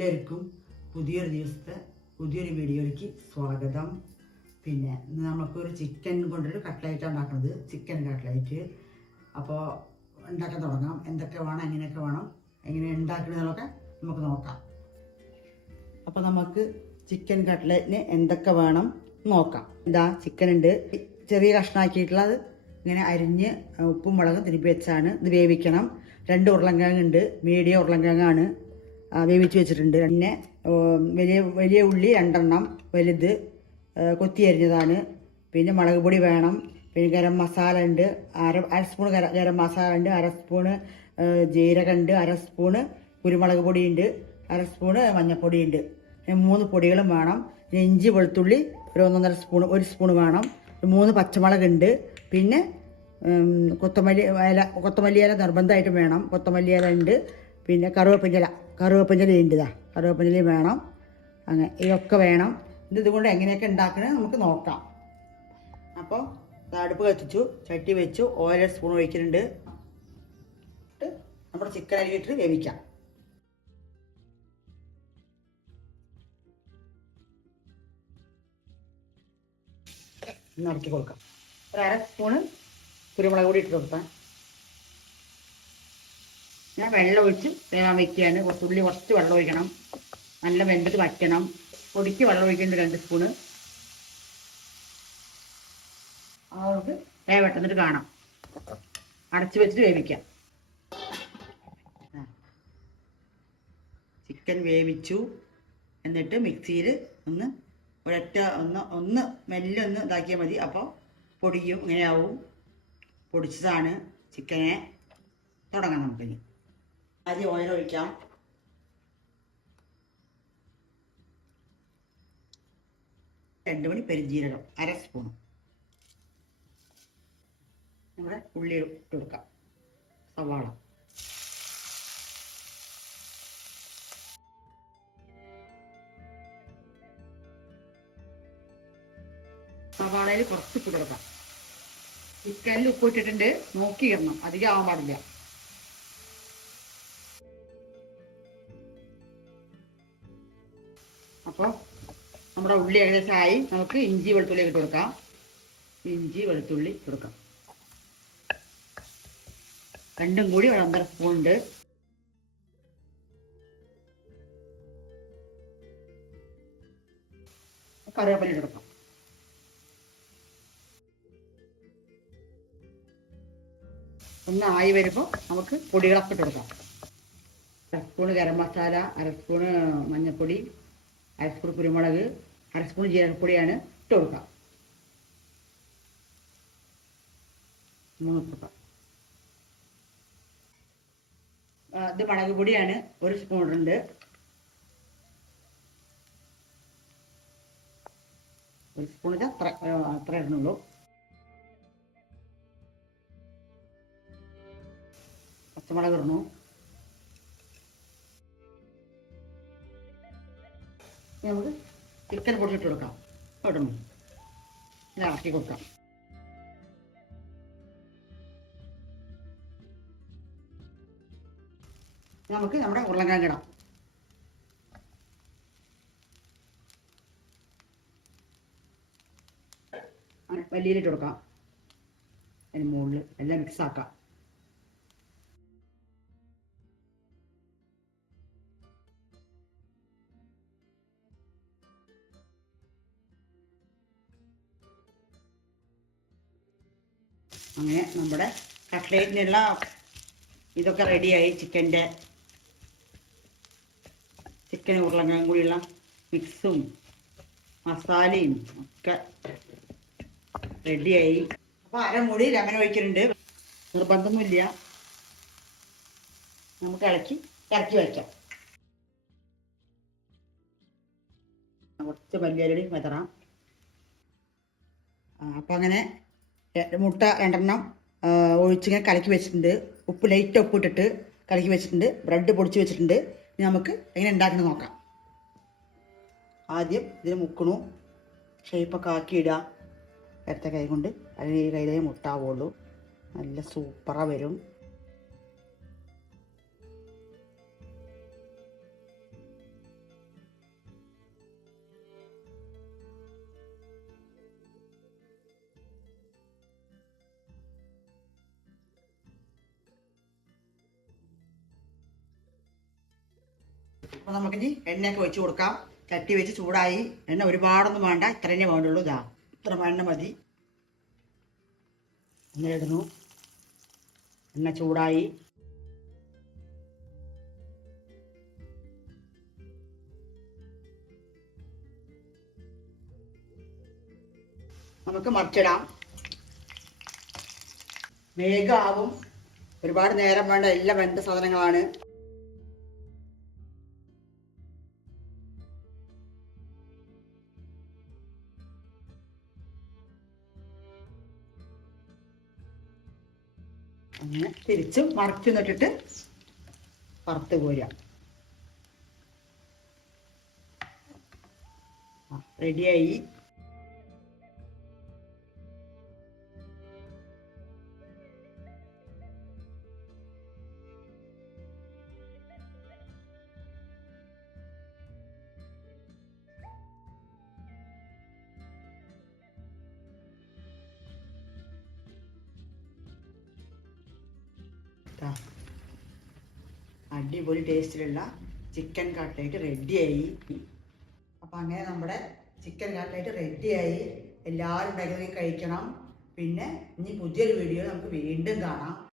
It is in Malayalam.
എല്ലാവർക്കും പുതിയൊരു ദിവസത്തെ പുതിയൊരു വീഡിയോയിലേക്ക് സ്വാഗതം. പിന്നെ നമുക്കൊരു ചിക്കൻ കൊണ്ടൊരു കട്ട്ലൈറ്റ് ഉണ്ടാക്കുന്നത്, ചിക്കൻ കട്ട്ലൈറ്റ്. അപ്പോൾ ഉണ്ടാക്കാൻ തുടങ്ങാം. എന്തൊക്കെ വേണം, എങ്ങനെയൊക്കെ വേണം, എങ്ങനെ ഉണ്ടാക്കുന്നതൊക്കെ നമുക്ക് നോക്കാം. അപ്പോൾ നമുക്ക് ചിക്കൻ കട്ട്ലൈറ്റിന് എന്തൊക്കെ വേണം നോക്കാം. ഇതാ ചിക്കൻ ഉണ്ട്, ചെറിയ കഷ്ണമാക്കിയിട്ടുള്ളത് ഇങ്ങനെ അരിഞ്ഞ് ഉപ്പും മുളകും തിരുപ്പി വെച്ചാണ് ഇത് വേവിക്കണം. 2 ഉരുളൻകിഴങ്ങുണ്ട്, മീഡിയം ഉരുളൻകിഴങ്ങാണ് വേവിച്ച് വെച്ചിട്ടുണ്ട്. പിന്നെ വലിയ ഉള്ളി 2 എണ്ണം വലുത് കൊത്തി അരിഞ്ഞതാണ്. പിന്നെ മുളക് പൊടി വേണം. പിന്നെ ഗരം മസാല ഉണ്ട്, അര സ്പൂൺ ഗരം മസാല ഉണ്ട്, 1/2 സ്പൂണ് ജീരകമുണ്ട്, 1/2 സ്പൂണ് കുരുമുളക് പൊടിയുണ്ട്, 1/2 സ്പൂണ് മഞ്ഞൾപ്പൊടിയുണ്ട്. 3 പൊടികളും വേണം. ഇഞ്ചി വെളുത്തുള്ളി ഒരു 1.5 സ്പൂൺ, 1 സ്പൂൺ വേണം. 3 പച്ചമുളകുണ്ട്. പിന്നെ കൊത്തമല്ലി ഇല നിർബന്ധമായിട്ടും വേണം. കൊത്തമല്ലി ഇല ഉണ്ട്. പിന്നെ കറുവേപ്പില ഉണ്ട്. കറുവേപ്പില വേണം. അങ്ങനെ ഇതൊക്കെ വേണം. ഇതുകൊണ്ട് എങ്ങനെയൊക്കെ ഉണ്ടാക്കണത് നമുക്ക് നോക്കാം. അപ്പോൾ അടുപ്പ് കത്തിച്ചു, ചട്ടി വെച്ചു, ഓയിൽ 1 സ്പൂൺ ഒഴിക്കുന്നുണ്ട്. നമ്മുടെ ചിക്കൻ അരിയിട്ട് വേവിക്കാം. ഇറക്കി കൊടുക്കാം. 1/2 സ്പൂണ് കുരുമുളക് പൊടി ഇട്ട് കൊടുക്കാം. ഞാൻ വെള്ളം ഒഴിച്ച് വേവാൻ വയ്ക്കുകയാണ്. കുറച്ച് വെള്ളം ഒഴിക്കണം. നല്ല വെന്തത് വറ്റണം. പൊടിക്ക് വെള്ളം ഒഴിക്കേണ്ട 2 സ്പൂണ്. അതുകൊണ്ട് വേവട്ടെന്നിട്ട് കാണാം. അടച്ചു വെച്ചിട്ട് വേവിക്കാം. ചിക്കൻ വേവിച്ചു. എന്നിട്ട് മിക്സിയിൽ ഒന്ന് മെല്ലെ ഇതാക്കിയാൽ മതി. അപ്പോൾ പൊടിയും ഇങ്ങനെയാവും. പൊടിച്ചതാണ് ചിക്കനെ. തുടങ്ങാം നമുക്കിനി. ആദ്യം ഓയിൽ ഒഴിക്കാം. രണ്ട് മണി പെരുംജീരകം 1/2 സ്പൂൺ. നമ്മുടെ ഉള്ളി ഇട്ട് കൊടുക്കാം. സവാള, സവാളയിൽ കുറച്ച് ഉപ്പ് കൊടുക്കാം. ചിക്കനിൽ ഉപ്പ് ഇട്ടിട്ടുണ്ട്, നോക്കി ഇടണം, അധികം ആവാൻ പാടില്ല. അപ്പോൾ നമ്മുടെ ഉള്ളി ഏകദേശം ആയി. നമുക്ക് ഇഞ്ചി വെളുത്തുള്ളി ഇട്ട് കൊടുക്കാം. ഇഞ്ചി വെളുത്തുള്ളി കൊടുക്കാം. രണ്ടും കൂടി 1.5 സ്പൂൺ ഉണ്ട്. കറിവേപ്പില കൊടുക്കാം. ഒന്ന് ആയി വരുമ്പോൾ നമുക്ക് പൊടികളൊക്കെ ഇട്ട് കൊടുക്കാം. 1/2 സ്പൂൺ ഗരം മസാല, 1/2 സ്പൂൺ മഞ്ഞൾപ്പൊടി, 1/2 സ്പൂൺ കുരുമുളക്, 1/2 സ്പൂൺ ജീരകപ്പൊടിയാണ് ഇട്ട് കൊടുക്കാം. 3 സ്പൂൺ. ഇത് മുളക് പൊടിയാണ്, 1 സ്പൂൺ ഉണ്ട്. 1 സ്പൂൺ അത്ര ഇടുന്നുള്ളൂ. പച്ചമുളക് ഇടണു. നമുക്ക് ചിക്കൻ പൊടിച്ചിട്ട് കൊടുക്കാം. ഇടണം, ഇത് ഇറക്കി കൊടുക്കാം. നമുക്ക് നമ്മുടെ ഉരുളൻകിഴങ്ങ് ഇടാം. വലിയിലിട്ട് കൊടുക്കാം. അതിന് മുകളിൽ എല്ലാം മിക്സ് ആക്കാം. അങ്ങനെ നമ്മുടെ കട്ട്ലേറ്റിനുള്ള ഇതൊക്കെ റെഡിയായി. ചിക്കൻ ഉരുളക്കിഴങ്ങും കൂടിയുള്ള മിക്സും മസാലയും ഒക്കെ റെഡിയായി. അപ്പോൾ അരമുടി ലെമൺ ഒഴിക്കുന്നുണ്ട്. നിർബന്ധമൊന്നുമില്ല, നമുക്ക് ഇറക്കി വയ്ക്കാം. കുറച്ച് മല്ലിയിലയും മെതറാം. അപ്പം അങ്ങനെ മുട്ട 2 എണ്ണം ഒഴിച്ചിങ്ങനെ കലക്കി വെച്ചിട്ടുണ്ട്. ലൈറ്റ് ഉപ്പ് ഇട്ടിട്ട് കലക്കി വെച്ചിട്ടുണ്ട്. ബ്രെഡ് പൊടിച്ച് വെച്ചിട്ടുണ്ട്. ഇനി നമുക്ക് എങ്ങനെ ഉണ്ടാക്കുന്നത് നോക്കാം. ആദ്യം ഇതിന് മുക്കണു, ഷേപ്പൊക്കെ ആക്കി ഇടുക. ഇടത്തെ കൈ കൊണ്ട്, അല്ലെങ്കിൽ ഈ കയ്യിലേ മുട്ടാവുള്ളൂ. നല്ല സൂപ്പറാ വരും. അപ്പോൾ നമുക്കിനി എണ്ണയൊക്കെ വെച്ച് കൊടുക്കാം. ചട്ടി വെച്ച് ചൂടായി. എണ്ണ ഒരുപാടൊന്നും വേണ്ട, ഇത്ര തന്നെ വേണ്ടുള്ളൂ. ഇതാ ഇത്ര എണ്ണ മതി. എണ്ണ ഇടുന്നു. എണ്ണ ചൂടായി. നമുക്ക് മറിച്ചിടാം. വേഗമാവും, ഒരുപാട് നേരം വേണ്ട, എല്ലാം വെന്ത സാധനങ്ങളാണ്. അങ്ങനെ തിരിച്ചും മറിച്ചു നിട്ടിട്ട് വറുത്ത് കോരാം. റെഡിയായി. അടിപൊളി ടേസ്റ്റിലുള്ള ചിക്കൻ കട്ട്ലേറ്റ് റെഡിയായി. അപ്പം അങ്ങനെ നമ്മുടെ ചിക്കൻ കട്ട്ലേറ്റ് റെഡിയായി. എല്ലാവരും ഉണ്ടാക്കി കഴിക്കണം. പിന്നെ ഇനി പുതിയൊരു വീഡിയോ നമുക്ക് വീണ്ടും കാണാം.